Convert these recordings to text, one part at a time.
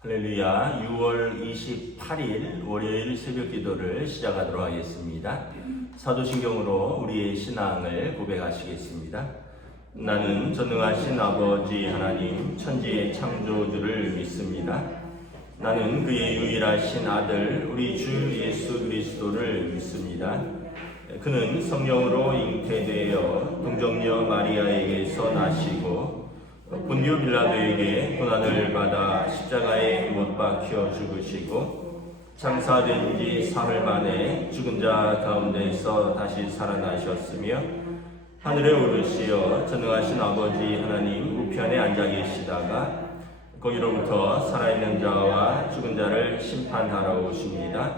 할렐루야. 6월 28일 월요일 새벽 기도를 시작하도록 하겠습니다. 사도신경으로 우리의 신앙을 고백하시겠습니다. 나는 전능하신 아버지 하나님 천지의 창조주를 믿습니다. 나는 그의 유일하신 아들 우리 주 예수 그리스도를 믿습니다. 그는 성령으로 잉태되어 동정녀 마리아에게서 나시고 본디오 빌라도에게 고난을 받아 십자가에 못 박혀 죽으시고 장사된 지 사흘 만에 죽은 자 가운데서 다시 살아나셨으며 하늘에 오르시어 전능하신 아버지 하나님 우편에 앉아 계시다가 거기로부터 살아있는 자와 죽은 자를 심판하러 오십니다.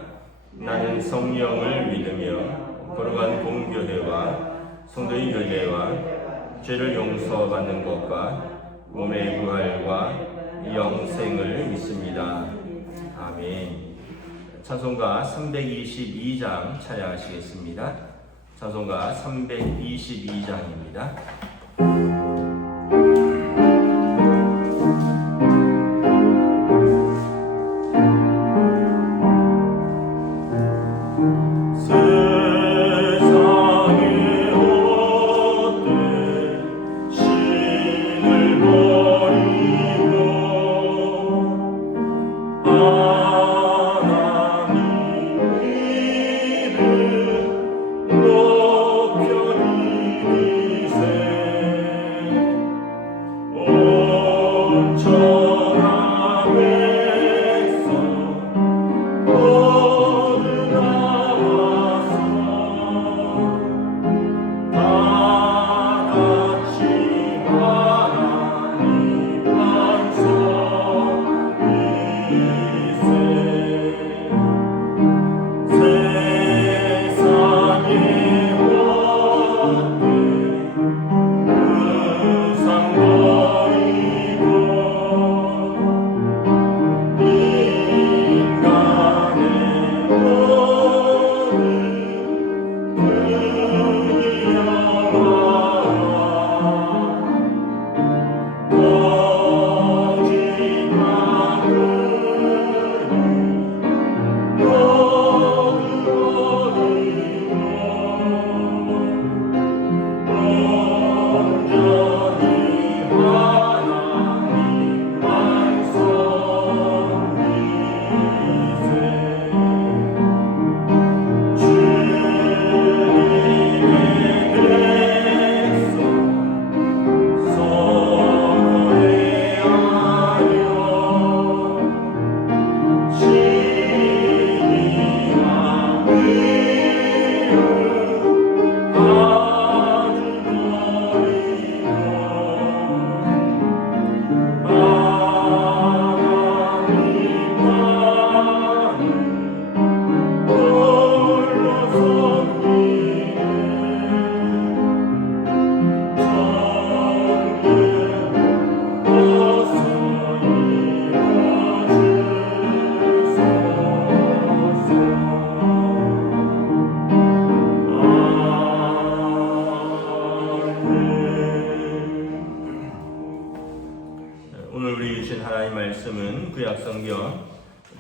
나는 성령을 믿으며 거룩한 공교회와 성도의 교제와 죄를 용서받는 것과 몸의 부활과 영생을 믿습니다. 아멘. 찬송가 322장 찬양하시겠습니다. 찬송가 322장입니다. 오늘 우리 주신 하나님 말씀은 구약성경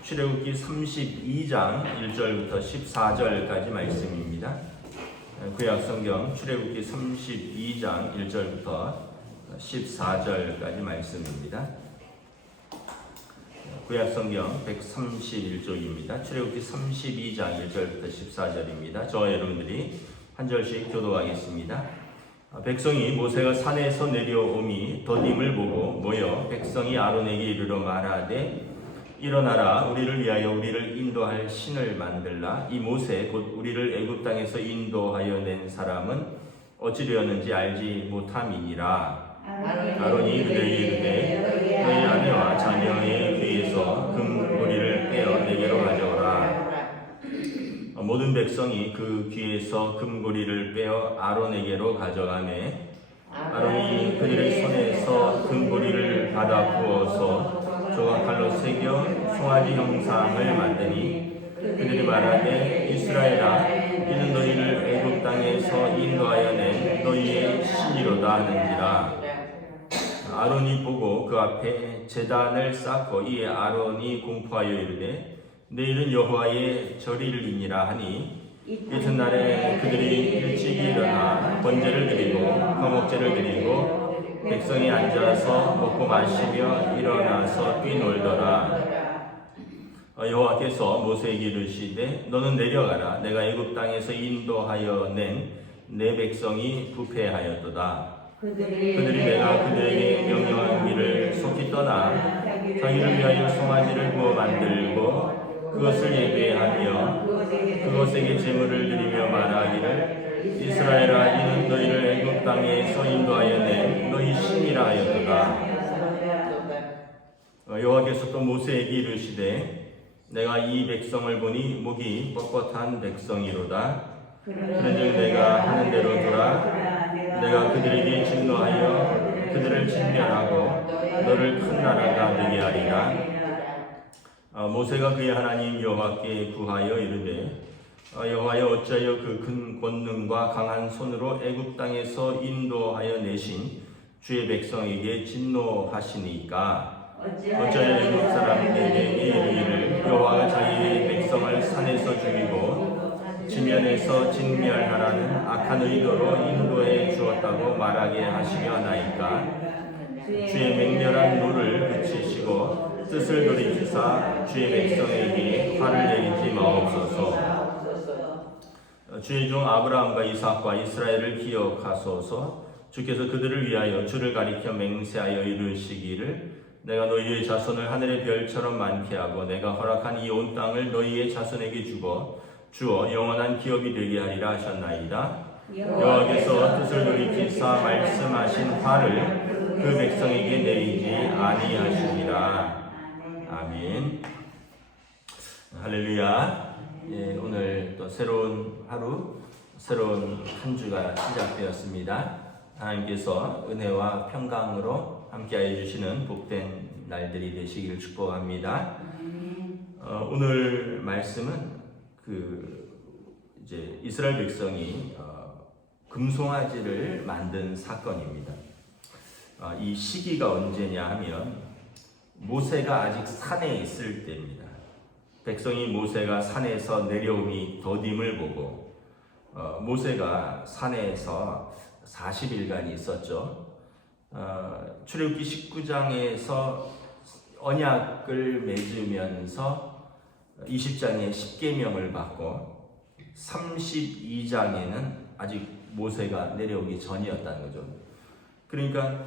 출애굽기 32장 1절부터 14절까지 말씀입니다. 구약성경 출애굽기 32장 1절부터 14절까지 말씀입니다. 구약성경 131쪽입니다. 출애굽기 32장 1절부터 14절입니다. 저와 여러분들이 한 절씩 교도하겠습니다. 백성이 모세가 산에서 내려오미 더딤을 보고 모여 백성이 아론에게 이르러 말하되 일어나라 우리를 위하여 우리를 인도할 신을 만들라. 이 모세 곧 우리를 애굽 땅에서 인도하여 낸 사람은 어찌 되었는지 알지 못함이니라. 아론이 그들에게 이르되 너희 아내와 자녀의 귀에서 금고리를 떼어 내게로 가져오라. 모든 백성이 그 귀에서 금고리를 빼어 아론에게로 가져가매 아론이 그들의 손에서 금고리를 받아 부어서 조각칼로 새겨 송아지 형상을 만드니 그들이 말하되 이스라엘아 이는 너희를 애굽 땅에서 인도하여 낸 너희의 신이로다 하는지라. 아론이 보고 그 앞에 제단을 쌓고 이에 아론이 공포하여 이르되 내일은 여호와의 절일이니라 하니 이튿날에 그들이 일찍 일어나 번제를 드리고 거목제를 드리고 백성이 앉아서 먹고 마시며 일어나서 뛰놀더라. 여호와께서 모세에게 이르시되 너는 내려가라. 내가 애굽 땅에서 인도하여 낸 내 백성이 부패하였도다. 그들이 내가 그들에게 명령한 길을 속히 떠나 자기를 위하여 송아지를 구워 만들고 그것을 예배하며 그것에게 제물을 드리며 말하기를 이스라엘아 이는 너희를 애굽 땅에서 인도하여 낸 너희 신이라 하였도다. 여호와께서 또 모세에게 이르시되 내가 이 백성을 보니 목이 뻣뻣한 백성이로다. 그런즉 내가 하는 대로 두라. 내가 그들에게 진노하여 그들을 진멸하고 너를 큰 나라가 되게 하리라. 모세가 그의 하나님 여호와께 구하여 이르되 여호와여 어찌하여 그 큰 권능과 강한 손으로 애굽 땅에서 인도하여 내신 주의 백성에게 진노하시니까 어찌하여 애굽 사람들에게 이르기를 여호와가 자기의 백성을 산에서 죽이고 지면에서 진멸하라는 악한 의도로 인도해 주었다고 말하게 하시려 하나이까. 주의 맹렬한 노를 그치시고 뜻을 돌이키사 주의 백성에게 화를 내리지 마옵소서. 주의 종 아브라함과 이삭과 이스라엘을 기억하소서. 주께서 그들을 위하여 주를 가리켜 맹세하여 이르시기를 내가 너희의 자손을 하늘의 별처럼 많게 하고 내가 허락한 이 온 땅을 너희의 자손에게 주어 영원한 기업이 되게 하리라 하셨나이다. 여호와께서 뜻을 돌이키사 말씀하신 화를 그 백성에게 내리지 아니하시리라. 아멘. 할렐루야. 예, 오늘 또 새로운 하루, 새로운 한 주가 시작되었습니다. 하나님께서 은혜와 평강으로 함께하여 주시는 복된 날들이 되시기를 축복합니다. 오늘 말씀은 이제 이스라엘 백성이 금송아지를 만든 사건입니다. 이 시기가 언제냐 하면 모세가 아직 산에 있을 때입니다. 백성이 모세가 산에서 내려옴이 더딤을 보고 모세가 산에서 40일간 있었죠. 출애굽기 19장에서 언약을 맺으면서 20장에 십계명을 받고 32장에는 아직 모세가 내려오기 전이었다는 거죠. 그러니까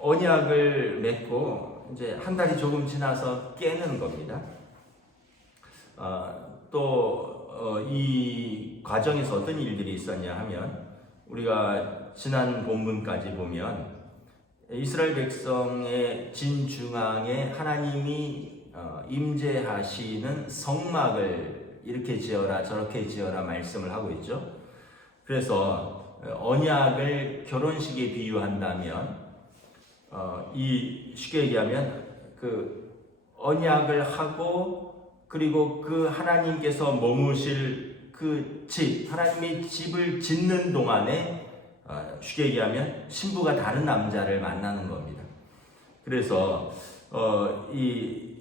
언약을 맺고 이제 한 달이 조금 지나서 깨는 겁니다. 또 이 과정에서 어떤 일들이 있었냐 하면 우리가 지난 본문까지 보면 이스라엘 백성의 진중앙에 하나님이 임재하시는 성막을 이렇게 지어라 저렇게 지어라 말씀을 하고 있죠. 그래서 언약을 결혼식에 비유한다면 이 쉽게 얘기하면 그 언약을 하고 그리고 그 하나님께서 머무실 그 집, 하나님의 집을 짓는 동안에 쉽게 얘기하면 신부가 다른 남자를 만나는 겁니다. 그래서 이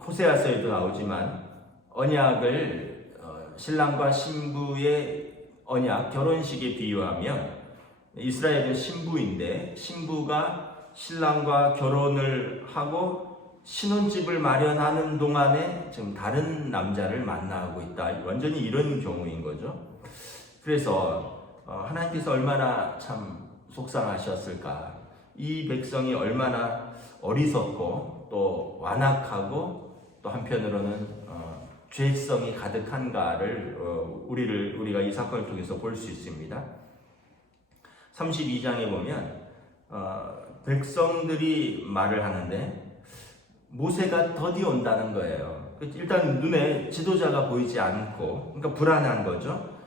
호세아서에도 나오지만 언약을 신랑과 신부의 언약 결혼식에 비유하면 이스라엘은 신부인데 신부가 신랑과 결혼을 하고 신혼집을 마련하는 동안에 지금 다른 남자를 만나고 있다. 완전히 이런 경우인 거죠. 그래서 하나님께서 얼마나 참 속상하셨을까. 이 백성이 얼마나 어리석고 또 완악하고 또 한편으로는 죄성이 가득한가를 우리가 이 사건을 통해서 볼 수 있습니다. 32장에 보면 백성들이 말을 하는데 모세가 더디 온다는 거예요. 일단 눈에 지도자가 보이지 않고 그러니까 불안한 거죠.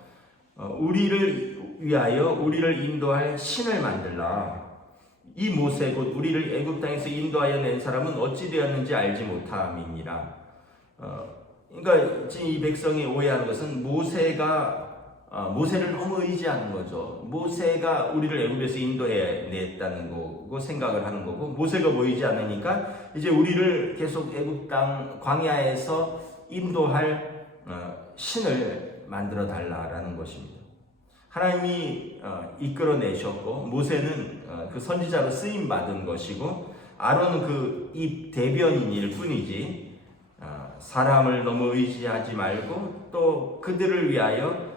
우리를 위하여 우리를 인도할 신을 만들라. 이 모세 곧 우리를 애굽 땅에서 인도하여 낸 사람은 어찌 되었는지 알지 못함이니라. 그러니까 지금 이 백성이 오해하는 것은 모세를 너무 의지하는 거죠. 모세가 우리를 애굽에서 인도해 냈다는 거고 생각을 하는 거고, 모세가 보이지 않으니까 이제 우리를 계속 애굽 땅 광야에서 인도할 신을 만들어 달라라는 것입니다. 하나님이 이끌어내셨고, 모세는 그 선지자로 쓰임 받은 것이고, 아론은 그 입 대변인일 뿐이지 사람을 너무 의지하지 말고 또 그들을 위하여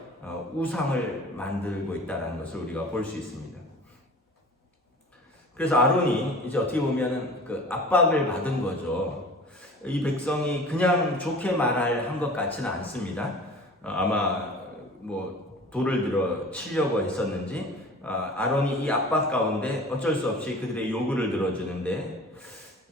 우상을 만들고 있다는 것을 우리가 볼 수 있습니다. 그래서 아론이 이제 어떻게 보면은 그 압박을 받은 거죠. 이 백성이 그냥 좋게 말한 것 같지는 않습니다. 아마 뭐 돌을 들어 치려고 했었는지 아론이 이 압박 가운데 어쩔 수 없이 그들의 요구를 들어주는데,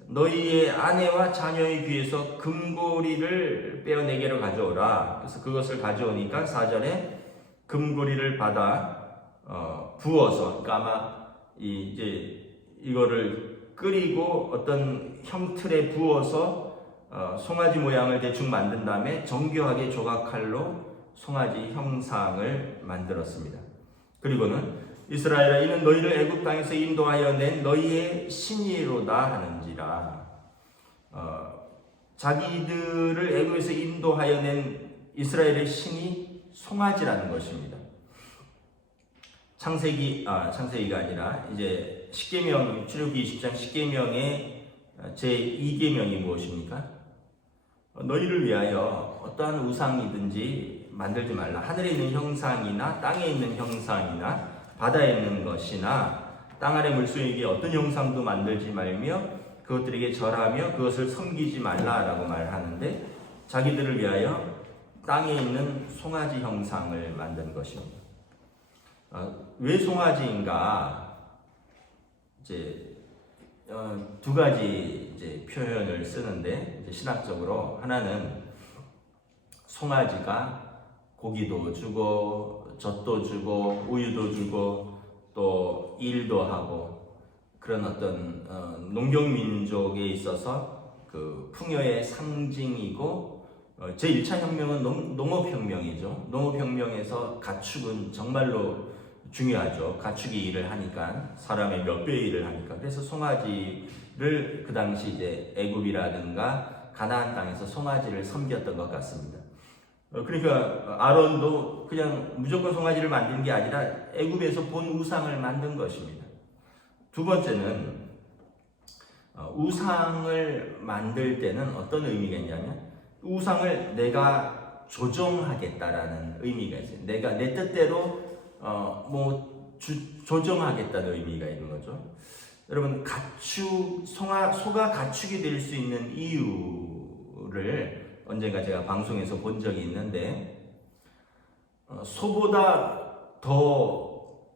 너희의 아내와 자녀의 귀에서 금고리를 빼어내게로 가져오라. 그래서 그것을 가져오니까 4절에 금고리를 받아 부어서, 그러니까 아마 이제 이거를 끓이고 어떤 형틀에 부어서 송아지 모양을 대충 만든 다음에 정교하게 조각칼로 송아지 형상을 만들었습니다. 그리고는 이스라엘아, 이는 너희를 애굽 땅에서 인도하여 낸 너희의 신이로다 하는지라. 자기들을 애굽에서 인도하여 낸 이스라엘의 신이 송아지라는 것입니다. 창세기가 아니라 이제 십계명, 출애굽기 20장 십계명의 제2계명이 무엇입니까? 너희를 위하여 어떠한 우상이든지 만들지 말라. 하늘에 있는 형상이나 땅에 있는 형상이나 바다에 있는 것이나 땅 아래 물속에 어떤 형상도 만들지 말며 그것들에게 절하며 그것을 섬기지 말라라고 말하는데, 자기들을 위하여 땅에 있는 송아지 형상을 만든 것입니다. 왜 송아지인가? 이제 두 가지 이제 표현을 쓰는데, 이제 신학적으로 하나는 송아지가 고기도 주고 젖도 주고 우유도 주고 또 일도 하고 그런 어떤 농경민족에 있어서 그 풍요의 상징이고, 제1차 혁명은 농업혁명이죠. 농업혁명에서 가축은 정말로 중요하죠. 가축이 일을 하니까, 사람의 몇 배의 일을 하니까. 그래서 송아지를 그 당시 이제 애굽이라든가 가나안 땅에서 송아지를 섬겼던 것 같습니다. 그러니까 아론도 그냥 무조건 송아지를 만든 게 아니라 애굽에서 본 우상을 만든 것입니다. 두 번째는 우상을 만들 때는 어떤 의미가 있냐면, 우상을 내가 조정하겠다라는 의미가 있어요. 내가 내 뜻대로 조정하겠다는 의미가 있는 거죠. 여러분, 소가 가축이 될 수 있는 이유를 언젠가 제가 방송에서 본 적이 있는데, 소보다 더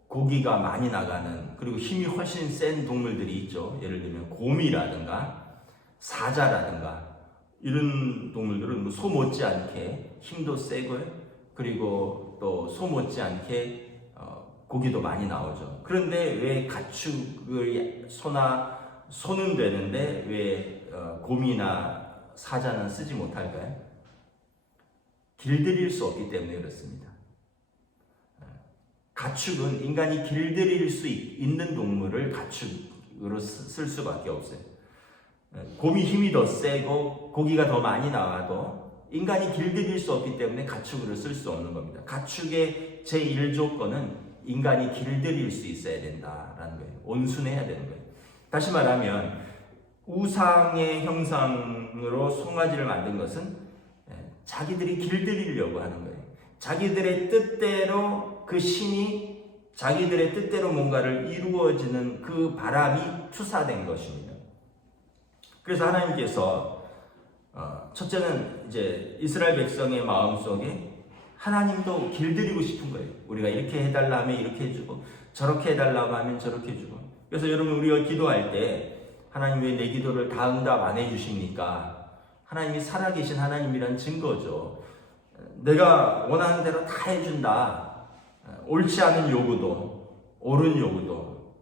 고기가 많이 나가는, 그리고 힘이 훨씬 센 동물들이 있죠. 예를 들면 곰이라든가 사자라든가 이런 동물들은 소 못지않게 힘도 세고요. 그리고 또 소 못지않게 고기도 많이 나오죠. 그런데 왜 가축을 소는 되는데 왜 곰이나 사자는 쓰지 못할까요? 길들일 수 없기 때문에 그렇습니다. 가축은 인간이 길들일 수 있는 동물을 가축으로 쓸 수밖에 없어요. 곰이 힘이 더 세고 고기가 더 많이 나와도 인간이 길들일 수 없기 때문에 가축으로 쓸 수 없는 겁니다. 가축의 제1조건은 인간이 길들일 수 있어야 된다라는 거예요. 온순해야 되는 거예요. 다시 말하면 우상의 형상으로 송아지를 만든 것은 자기들이 길들이려고 하는 거예요. 자기들의 뜻대로 그 신이 자기들의 뜻대로 뭔가를 이루어지는 그 바람이 투사된 것입니다. 그래서 하나님께서 첫째는 이제 이스라엘 백성의 마음속에 하나님도 길들이고 싶은 거예요. 우리가 이렇게 해달라 하면 이렇게 해주고 저렇게 해달라고 하면 저렇게 해주고. 그래서 여러분, 우리가 기도할 때 하나님 왜 내 기도를 다 응답 안 해주십니까? 하나님이 살아계신 하나님이란 증거죠. 내가 원하는 대로 다 해준다. 옳지 않은 요구도 옳은 요구도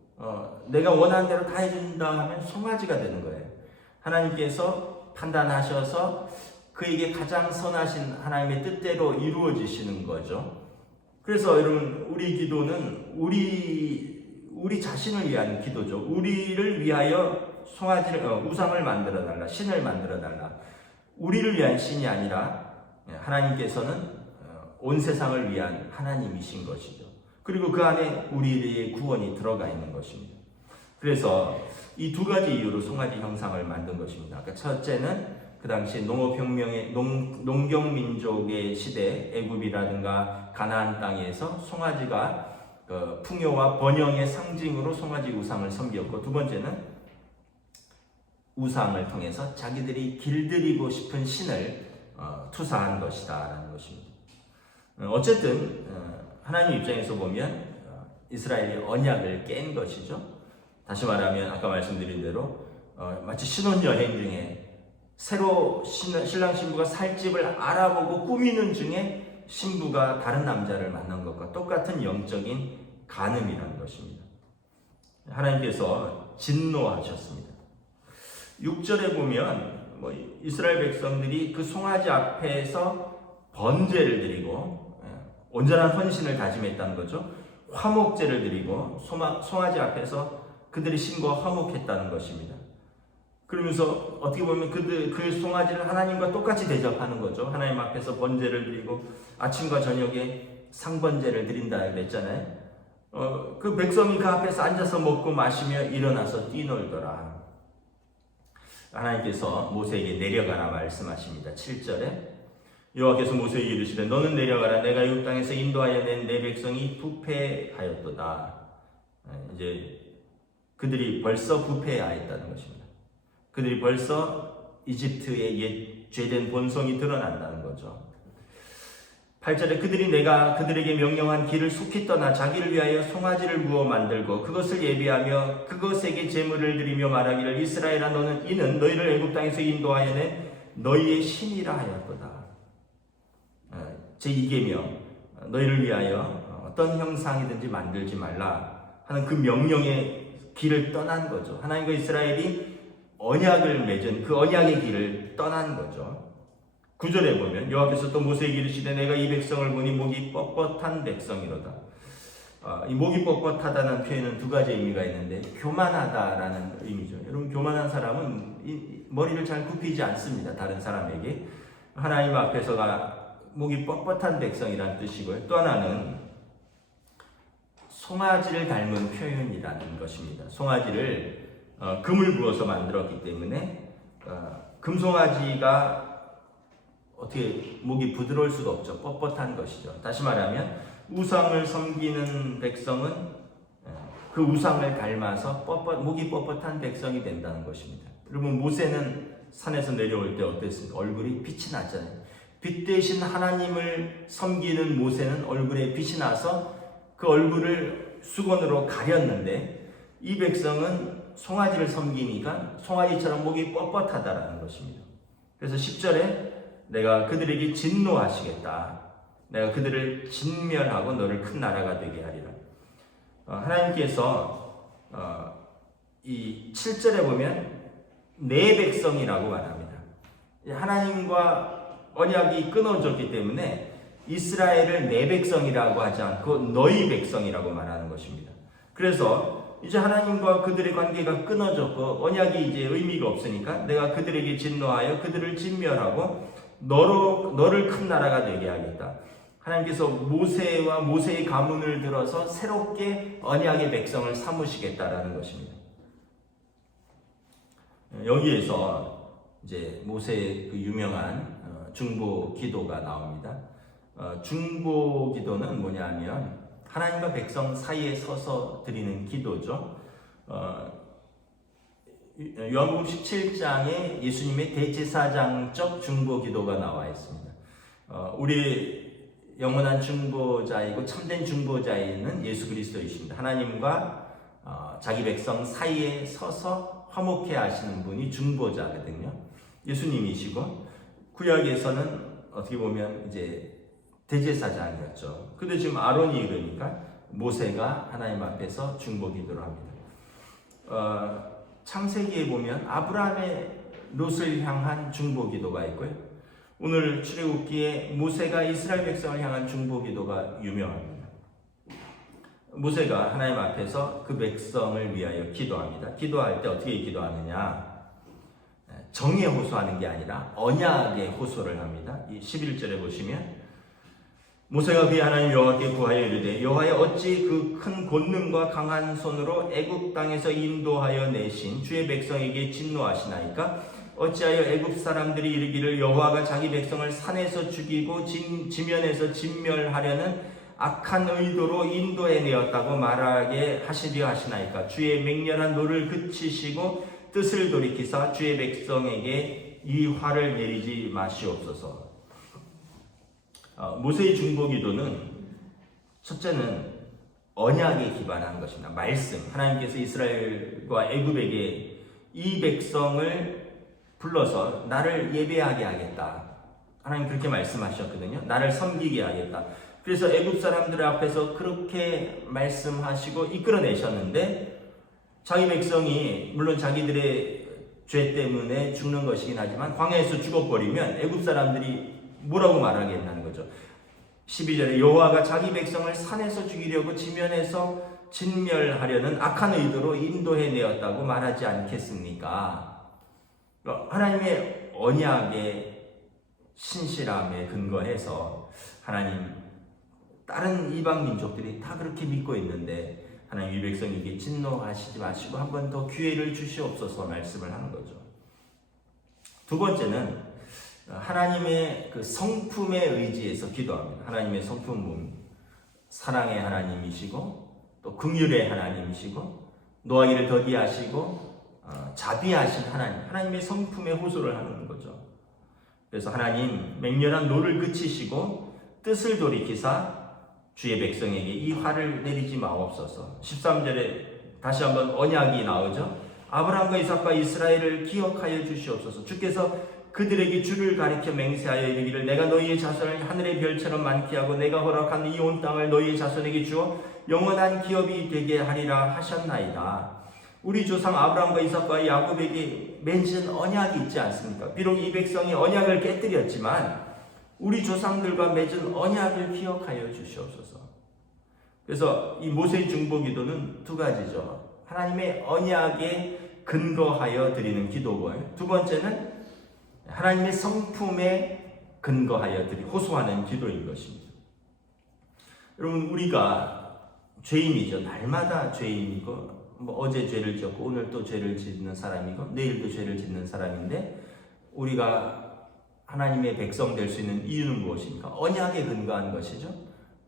내가 원하는 대로 다 해준다 하면 송아지가 되는 거예요. 하나님께서 판단하셔서 그에게 가장 선하신 하나님의 뜻대로 이루어지시는 거죠. 그래서 여러분, 우리 기도는 우리 자신을 위한 기도죠. 우리를 위하여 우상을 만들어 달라, 신을 만들어 달라. 우리를 위한 신이 아니라 하나님께서는 온 세상을 위한 하나님이신 것이죠. 그리고 그 안에 우리의 구원이 들어가 있는 것입니다. 그래서 이 두 가지 이유로 송아지 형상을 만든 것입니다. 그러니까 첫째는 그 당시 농업혁명의 농경민족의 시대, 애굽이라든가 가나안 땅에서 송아지가 풍요와 번영의 상징으로 송아지 우상을 섬겼고, 두 번째는 우상을 통해서 자기들이 길들이고 싶은 신을 투사한 것이다 라는 것입니다. 어쨌든 하나님 입장에서 보면 이스라엘이 언약을 깬 것이죠. 다시 말하면 아까 말씀드린 대로 마치 신혼여행 중에 새로 신랑 신부가 살 집을 알아보고 꾸미는 중에 신부가 다른 남자를 만난 것과 똑같은 영적인 간음이라는 것입니다. 하나님께서 진노하셨습니다. 6절에 보면 이스라엘 백성들이 그 송아지 앞에서 번제를 드리고 온전한 헌신을 다짐했다는 거죠. 화목제를 드리고 송아지 앞에서 그들의 신과 화목했다는 것입니다. 그러면서 어떻게 보면 그 송아지를 하나님과 똑같이 대접하는 거죠. 하나님 앞에서 번제를 드리고 아침과 저녁에 상번제를 드린다 그랬잖아요. 그 백성이 그 앞에서 앉아서 먹고 마시며 일어나서 뛰놀더라. 하나님께서 모세에게 내려가라 말씀하십니다. 7절에 여호와께서 모세에게 이르시되 너는 내려가라. 내가 이국 땅에서 인도하여 낸 내 백성이 부패하였도다. 이제 그들이 벌써 부패하였다는 것입니다. 그들이 벌써 이집트의 옛 죄된 본성이 드러난다는 거죠. 8절에 그들이 내가 그들에게 명령한 길을 속히 떠나 자기를 위하여 송아지를 구워 만들고 그것을 예비하며 그것에게 제물을 드리며 말하기를 이스라엘아 너는 이는 너희를 애굽 땅에서 인도하여 낸 너희의 신이라 하였도다. 제2계명 너희를 위하여 어떤 형상이든지 만들지 말라 하는 그 명령의 길을 떠난 거죠. 하나님과 이스라엘이 언약을 맺은 그 언약의 길을 떠난 거죠. 9절에 보면 여호와께서 또 모세에게 이르시되 내가 이 백성을 보니 목이 뻣뻣한 백성이로다. 이 목이 뻣뻣하다는 표현은 두 가지 의미가 있는데 교만하다라는 의미죠. 여러분 교만한 사람은 머리를 잘 굽히지 않습니다. 다른 사람에게. 하나님 앞에서가 목이 뻣뻣한 백성이라는 뜻이고요. 또 하나는 송아지를 닮은 표현이라는 것입니다. 송아지를 금을 부어서 만들었기 때문에 금송아지가 어떻게 목이 부드러울 수가 없죠. 뻣뻣한 것이죠. 다시 말하면 우상을 섬기는 백성은 그 우상을 닮아서 목이 뻣뻣한 백성이 된다는 것입니다. 여러분 모세는 산에서 내려올 때 어땠습니까? 얼굴이 빛이 났잖아요. 빛 대신 하나님을 섬기는 모세는 얼굴에 빛이 나서 그 얼굴을 수건으로 가렸는데 이 백성은 송아지를 섬기니까 송아지처럼 목이 뻣뻣하다라는 것입니다. 그래서 10절에 내가 그들에게 진노하시겠다. 내가 그들을 진멸하고 너를 큰 나라가 되게 하리라. 하나님께서 이 7절에 보면 내 백성이라고 말합니다. 하나님과 언약이 끊어졌기 때문에 이스라엘을 내 백성이라고 하지 않고 너희 백성이라고 말하는 것입니다. 그래서 이제 하나님과 그들의 관계가 끊어졌고 언약이 이제 의미가 없으니까 내가 그들에게 진노하여 그들을 진멸하고 너를 큰 나라가 되게 하겠다. 하나님께서 모세와 모세의 가문을 들어서 새롭게 언약의 백성을 삼으시겠다라는 것입니다. 여기에서 이제 모세의 그 유명한 중보 기도가 나옵니다. 중보 기도는 뭐냐면 하나님과 백성 사이에 서서 드리는 기도죠. 요한복음 17장에 예수님의 대제사장적 중보 기도가 나와 있습니다. 우리 영원한 중보자이고 참된 중보자이는 예수 그리스도이십니다. 하나님과 자기 백성 사이에 서서 화목해 하시는 분이 중보자거든요. 예수님이시고 구약에서는 어떻게 보면 이제 대제사장이었죠. 근데 지금 아론이 이르니까 모세가 하나님 앞에서 중보 기도를 합니다. 창세기에 보면 아브라함의 롯을 향한 중보 기도가 있고요. 오늘 출애굽기에 모세가 이스라엘 백성을 향한 중보 기도가 유명합니다. 모세가 하나님 앞에서 그 백성을 위하여 기도합니다. 기도할 때 어떻게 기도하느냐? 정의에 호소하는 게 아니라 언약에 호소를 합니다. 이 11절에 보시면 모세가 그의 하나님 여호와께 구하여 이르되 여호와여 어찌 그 큰 권능과 강한 손으로 애굽 땅에서 인도하여 내신 주의 백성에게 진노하시나이까? 어찌하여 애굽 사람들이 이르기를 여호와가 자기 백성을 산에서 죽이고 지면에서 진멸하려는 악한 의도로 인도해 내었다고 말하게 하시려 하시나이까? 주의 맹렬한 노를 그치시고 뜻을 돌이키사 주의 백성에게 이 화를 내리지 마시옵소서. 모세의 중보기도는 첫째는 언약에 기반한 것입니다. 말씀, 하나님께서 이스라엘과 애굽에게 이 백성을 불러서 나를 예배하게 하겠다. 하나님 그렇게 말씀하셨거든요. 나를 섬기게 하겠다. 그래서 애굽 사람들 앞에서 그렇게 말씀하시고 이끌어내셨는데 자기 백성이 물론 자기들의 죄 때문에 죽는 것이긴 하지만 광야에서 죽어버리면 애굽 사람들이 뭐라고 말하겠다는 거죠. 12절에 여호와가 자기 백성을 산에서 죽이려고 지면에서 진멸하려는 악한 의도로 인도해 내었다고 말하지 않겠습니까? 하나님의 언약의 신실함에 근거해서 하나님 다른 이방 민족들이 다 그렇게 믿고 있는데 하나님 이 백성에게 진노하시지 마시고 한 번 더 기회를 주시옵소서 말씀을 하는 거죠. 두 번째는 하나님의 그 성품에 의지해서 기도합니다. 하나님의 성품은 사랑의 하나님이시고 또 긍휼의 하나님이시고 노하기를 더디하시고 자비하신 하나님의 성품에 호소를 하는 거죠. 그래서 하나님 맹렬한 노를 그치시고 뜻을 돌이키사 주의 백성에게 이 화를 내리지 마옵소서. 13절에 다시 한번 언약이 나오죠. 아브라함과 이삭과 이스라엘을 기억하여 주시옵소서. 주께서 그들에게 주를 가리켜 맹세하여 이르기를 내가 너희의 자손을 하늘의 별처럼 많게 하고 내가 허락한 이 온 땅을 너희의 자손에게 주어 영원한 기업이 되게 하리라 하셨나이다. 우리 조상 아브라함과 이삭과 야곱에게 맺은 언약이 있지 않습니까? 비록 이 백성이 언약을 깨뜨렸지만 우리 조상들과 맺은 언약을 기억하여 주시옵소서. 그래서 이 모세의 중보기도는 두 가지죠. 하나님의 언약에 근거하여 드리는 기도고요. 두 번째는 하나님의 성품에 근거하여 호소하는 기도인 것입니다. 여러분 우리가 죄인이죠. 날마다 죄인이고 어제 죄를 지었고 오늘 또 죄를 짓는 사람이고 내일도 죄를 짓는 사람인데 우리가 하나님의 백성 될 수 있는 이유는 무엇입니까? 언약에 근거한 것이죠.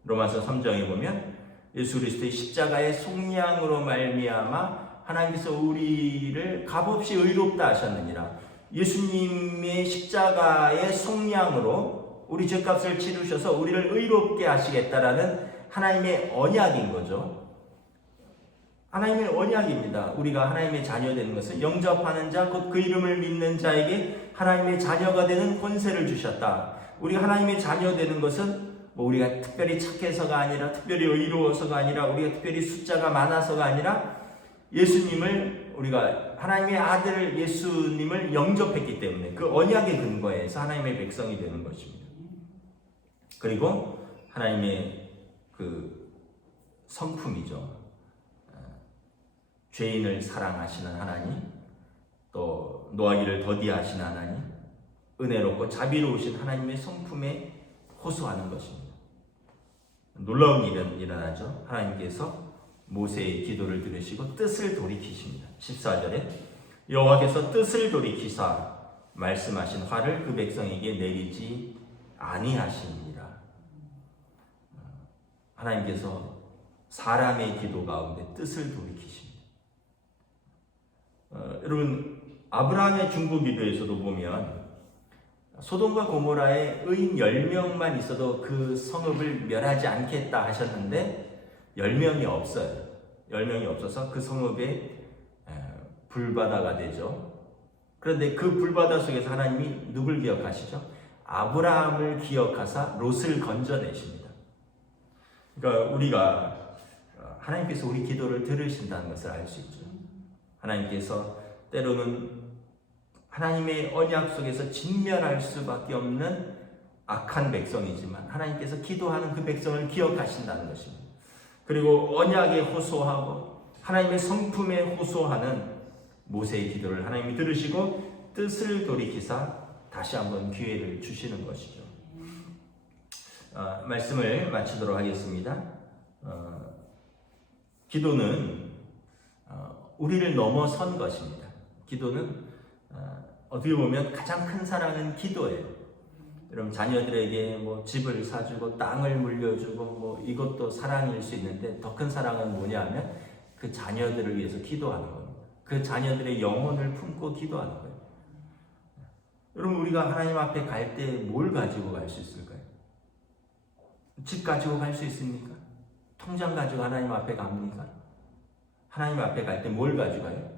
로마서 3장에 보면 예수 그리스도의 십자가의 속량으로 말미암아 하나님께서 우리를 값없이 의롭다 하셨느니라. 예수님의 십자가의 속량으로 우리 죄값을 치르셔서 우리를 의롭게 하시겠다라는 하나님의 언약인 거죠. 하나님의 언약입니다. 우리가 하나님의 자녀 되는 것은 영접하는 자, 곧 그 이름을 믿는 자에게 하나님의 자녀가 되는 권세를 주셨다. 우리가 하나님의 자녀 되는 것은 우리가 특별히 착해서가 아니라 특별히 의로워서가 아니라 우리가 특별히 숫자가 많아서가 아니라 예수님을 우리가 하나님의 아들 예수님을 영접했기 때문에 그 언약의 근거에서 하나님의 백성이 되는 것입니다. 그리고 하나님의 그 성품이죠. 죄인을 사랑하시는 하나님, 또 노하기를 더디하시는 하나님, 은혜롭고 자비로우신 하나님의 성품에 호소하는 것입니다. 놀라운 일은 일어나죠. 하나님께서 모세의 기도를 들으시고 뜻을 돌이키십니다. 14절에 여호와께서 뜻을 돌이키사 말씀하신 화를 그 백성에게 내리지 아니하시니라. 하나님께서 사람의 기도 가운데 뜻을 돌이키십니다. 여러분 아브라함의 중보 기도에서도 보면 소돔과 고모라에 의인 10명만 있어도 그 성읍을 멸하지 않겠다 하셨는데 10명이 없어요. 10명이 없어서 그 성읍에 불바다가 되죠. 그런데 그 불바다 속에서 하나님이 누굴 기억하시죠? 아브라함을 기억하사 롯을 건져내십니다. 그러니까 우리가 하나님께서 우리 기도를 들으신다는 것을 알 수 있죠. 하나님께서 때로는 하나님의 언약 속에서 진멸할 수밖에 없는 악한 백성이지만 하나님께서 기도하는 그 백성을 기억하신다는 것입니다. 그리고 언약에 호소하고 하나님의 성품에 호소하는 모세의 기도를 하나님이 들으시고 뜻을 돌이키사 다시 한번 기회를 주시는 것이죠. 말씀을 마치도록 하겠습니다. 기도는 우리를 넘어선 것입니다. 기도는 어떻게 보면 가장 큰 사랑은 기도예요. 여러분 자녀들에게 뭐 집을 사주고 땅을 물려주고 뭐 이것도 사랑일 수 있는데 더 큰 사랑은 뭐냐면 그 자녀들을 위해서 기도하는 겁니다. 그 자녀들의 영혼을 품고 기도하는 거예요. 여러분 우리가 하나님 앞에 갈 때 뭘 가지고 갈 수 있을까요? 집 가지고 갈 수 있습니까? 통장 가지고 하나님 앞에 갑니까? 하나님 앞에 갈 때 뭘 가져가요?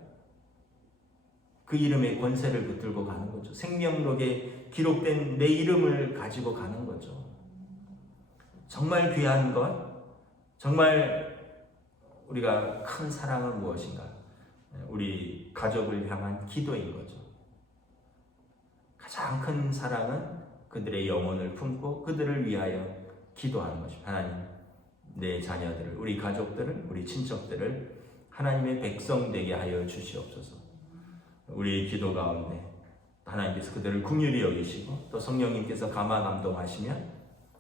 그 이름의 권세를 붙들고 가는 거죠. 생명록에 기록된 내 이름을 가지고 가는 거죠. 정말 귀한 것, 정말 우리가 큰 사랑은 무엇인가? 우리 가족을 향한 기도인 거죠. 가장 큰 사랑은 그들의 영혼을 품고 그들을 위하여 기도하는 것입니다. 하나님, 내 자녀들을, 우리 가족들을, 우리 친척들을 하나님의 백성 되게 하여 주시옵소서. 우리 기도 가운데 하나님께서 그들을 긍휼히 여기시고 또 성령님께서 감화 감동하시면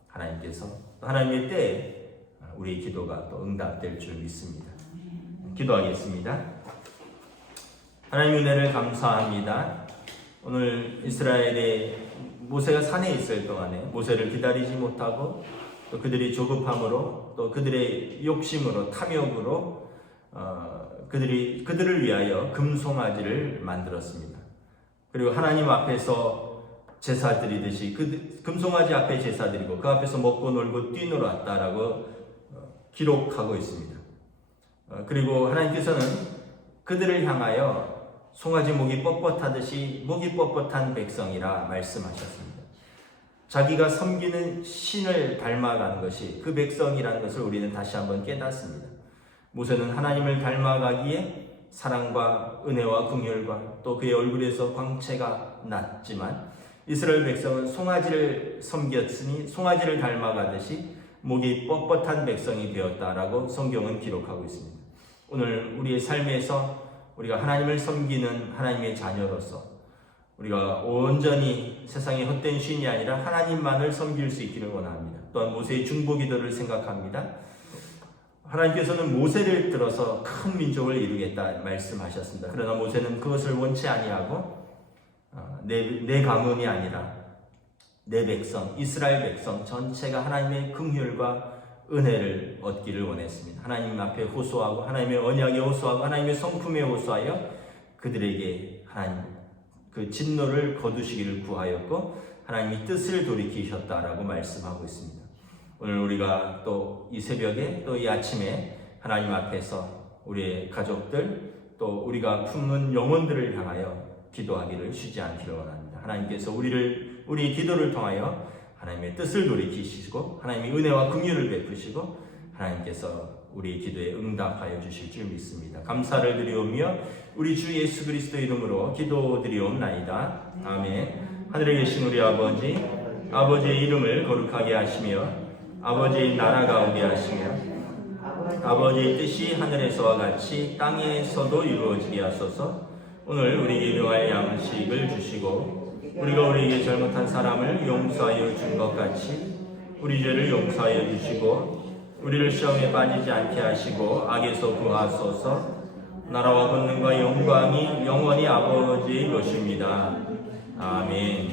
하나님께서 또 하나님의 때에 우리 기도가 또 응답될 줄 믿습니다. 기도하겠습니다. 하나님 은혜를 감사합니다. 오늘 이스라엘의 모세가 산에 있을 동안에 모세를 기다리지 못하고 또 그들이 조급함으로 또 그들의 욕심으로 탐욕으로 그들을 위하여 금송아지를 만들었습니다. 그리고 하나님 앞에서 제사 드리듯이 그 금송아지 앞에 제사 드리고 그 앞에서 먹고 놀고 뛰놀았다라고 기록하고 있습니다. 그리고 하나님께서는 그들을 향하여 송아지 목이 뻣뻣하듯이 목이 뻣뻣한 백성이라 말씀하셨습니다. 자기가 섬기는 신을 닮아가는 것이 그 백성이라는 것을 우리는 다시 한번 깨닫습니다. 모세는 하나님을 닮아가기에 사랑과 은혜와 긍휼과 또 그의 얼굴에서 광채가 났지만 이스라엘 백성은 송아지를 섬겼으니 송아지를 닮아가듯이 목이 뻣뻣한 백성이 되었다라고 성경은 기록하고 있습니다. 오늘 우리의 삶에서 우리가 하나님을 섬기는 하나님의 자녀로서 우리가 온전히 세상의 헛된 신이 아니라 하나님만을 섬길 수 있기를 원합니다. 또한 모세의 중보기도를 생각합니다. 하나님께서는 모세를 들어서 큰 민족을 이루겠다 말씀하셨습니다. 그러나 모세는 그것을 원치 아니하고 내 가문이 아니라 내 백성 이스라엘 백성 전체가 하나님의 긍휼과 은혜를 얻기를 원했습니다. 하나님 앞에 호소하고 하나님의 언약에 호소하고 하나님의 성품에 호소하여 그들에게 하나님 그 진노를 거두시기를 구하였고 하나님이 뜻을 돌이키셨다라고 말씀하고 있습니다. 오늘 우리가 또 이 새벽에 또 이 아침에 하나님 앞에서 우리의 가족들 또 우리가 품는 영혼들을 향하여 기도하기를 쉬지 않기를 원합니다. 하나님께서 우리 기도를 통하여 하나님의 뜻을 돌이키시고 하나님의 은혜와 긍휼을 베푸시고 하나님께서 우리 기도에 응답하여 주실 줄 믿습니다. 감사를 드리오며 우리 주 예수 그리스도 이름으로 기도드리옵나이다. 아멘. 하늘에 계신 우리 아버지의 이름을 거룩하게 하시며 아버지의 나라가 오게 하시며 아버지의 뜻이 하늘에서와 같이 땅에서도 이루어지게 하소서. 오늘 우리에게 일용할 양식을 주시고 우리가 우리에게 잘못한 사람을 용서하여 준 것 같이 우리 죄를 용서하여 주시고 우리를 시험에 빠지지 않게 하시고 악에서 구하소서. 나라와 권능과 영광이 영원히 아버지의 것입니다. 아멘.